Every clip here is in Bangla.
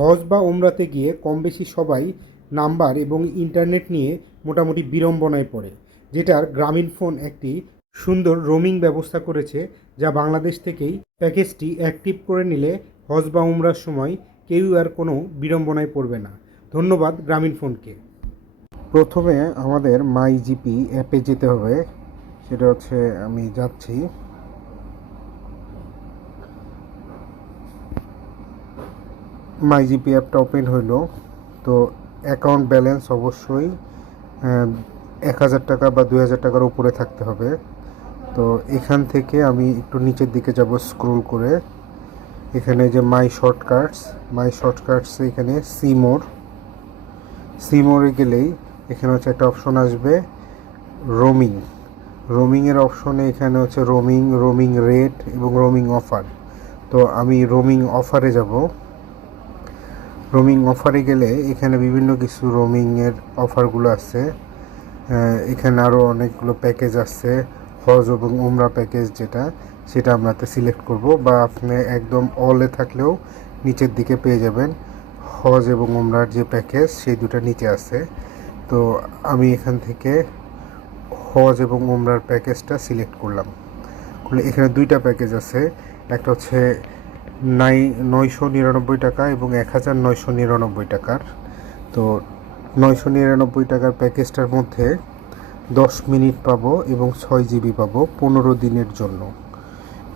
হজ বা ওমরাতে গিয়ে কম বেশি সবাই নাম্বার এবং ইন্টারনেট নিয়ে মোটামুটি বিড়ম্বনায় পড়ে, যেটার গ্রামীণ ফোন একটি সুন্দর রোমিং ব্যবস্থা করেছে যা বাংলাদেশ থেকেই প্যাকেজটি অ্যাক্টিভ করে নিলে হজ বা উমরার সময় কেউ আর কোনো বিড়ম্বনায় পড়বে না। ধন্যবাদ গ্রামীণ ফোনকে। প্রথমে আমাদের মাই জিপি অ্যাপে যেতে হবে, সেটা হচ্ছে আমি যাচ্ছি। মাই জিপি অ্যাপটা ওপেন হইল। তো অ্যাকাউন্ট ব্যালেন্স অবশ্যই এক হাজার টাকা বা দুই হাজার টাকার উপরে থাকতে হবে। তো এখান থেকে আমি একটু নিচের দিকে যাব স্ক্রোল করে। এখানে যে মাই শর্টকাটস মাই শর্টকাটস এখানে সিমোর সিমোরে গেলেই এখানে হচ্ছে একটা অপশন আসবে রোমিং রোমিংয়ের অপশনে এখানে হচ্ছে রোমিং রোমিং রেট এবং রোমিং অফার তো আমি রোমিং অফারে যাব। রোমিং অফারে গেলে এখানে বিভিন্ন কিছু রোমিংয়ের অফারগুলো আছে। এখানে আরও অনেকগুলো প্যাকেজ আছে, হজ এবং উমরা প্যাকেজ যেটা, সেটা আমরা সিলেক্ট করব বা আপনি একদম অলে থাকলেও নিচের দিকে পেয়ে যাবেন। হজ এবং উমরার যে প্যাকেজ, সেই দুটো নিচে আছে। তো আমি এখান থেকে হজ এবং উমরার প্যাকেজটা সিলেক্ট করলাম। করলে এখানে দুইটা প্যাকেজ আছে। একটা হচ্ছে নাই, নয়শো নিরানব্বই টাকা এবং এক হাজার নয়শো নিরানব্বই টাকার। তো নয়শো নিরানব্বই টাকার প্যাকেজটার মধ্যে দশ মিনিট পাবো এবং ছয় জিবি পাবো পনেরো দিনের জন্য।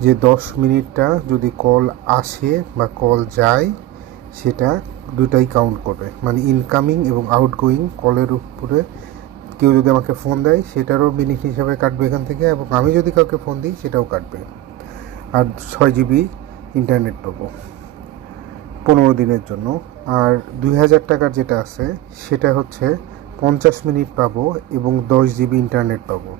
যে দশ মিনিটটা যদি কল আসে বা কল যায়, সেটা দুটাই কাউন্ট করবে। মানে ইনকামিং এবং আউটগোয়িং কলের উপরে কেউ যদি আমাকে ফোন দেয়, সেটারও মিনিট হিসাবে কাটবে এখান থেকে এবং আমি যদি কাউকে ফোন দিই, সেটাও কাটবে। আর ছয় জিবি ইন্টারনেট পাবো। পনেরো দিনের জন্য। আর দুই হাজার টাকার যেটা আছে, সেটা হচ্ছে পঞ্চাশ মিনিট পাবো এবং দশ জিবি ইন্টারনেট পাবো।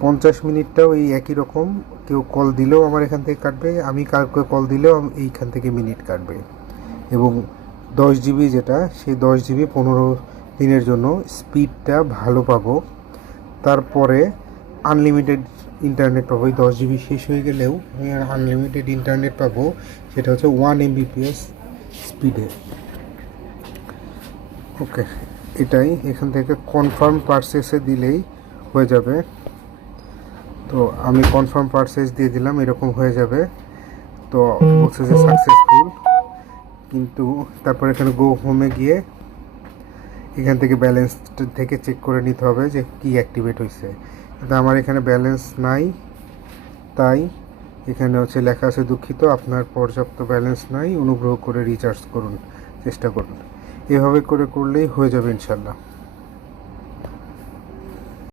পঞ্চাশ মিনিটটাও এই একই রকম। কেউ কল দিলেও আমার এখান থেকে কাটবে, আমি কাউকে কল দিলেও এইখান থেকে মিনিট কাটবে। এবং দশ জিবি যেটা, সেই দশ জিবি পনেরো দিনের জন্য স্পিডটা ভালো পাবো। তারপরে আনলিমিটেড ইন্টারনেট পাবো এই দশ জিবি শেষ হয়ে গেলেও আমি আর আনলিমিটেড ইন্টারনেট পাবো, সেটা হচ্ছে ওয়ান এমবিপিএস স্পিডে ওকে এটাই এখান থেকে কনফার্ম পারচেসে দিলেই হয়ে যাবে। তো আমি কনফার্ম পারচেস দিয়ে দিলাম, এরকম হয়ে যাবে। তো বলছে যে সাকসেসফুল কিন্তু তারপর এখানে গো হোমে গিয়ে এখান থেকে ব্যালেন্স থেকে চেক করে নিতে হবে যে কি অ্যাক্টিভেট হয়েছে আমার এখানে ব্যালেন্স নাই, তাই এখানে হচ্ছে লেখা আছে দুঃখিত, আপনার পর্যাপ্ত ব্যালেন্স নাই, অনুগ্রহ করে রিচার্জ করুন, চেষ্টা করুন। এভাবে করে করলেই হয়ে যাবে ইনশাল্লাহ